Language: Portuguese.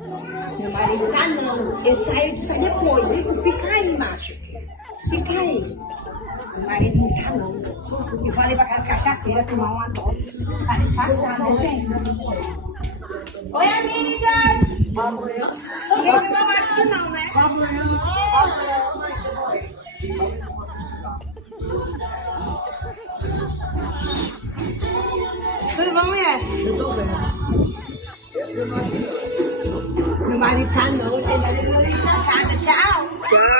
Meu marido tá não. Ele sai depois. Isso fica aí, macho. Fica aí. Meu marido não tá não. Eu falei pra aquelas cachaceiras tomar uma dose. Tá disfarçada, gente. Oi, amigas! Ninguém viu meu marido não, né? Tudo bom, mulher? Eu tô bem. Meu marido tá não, gente. Meu marido tá na casa. Tchau!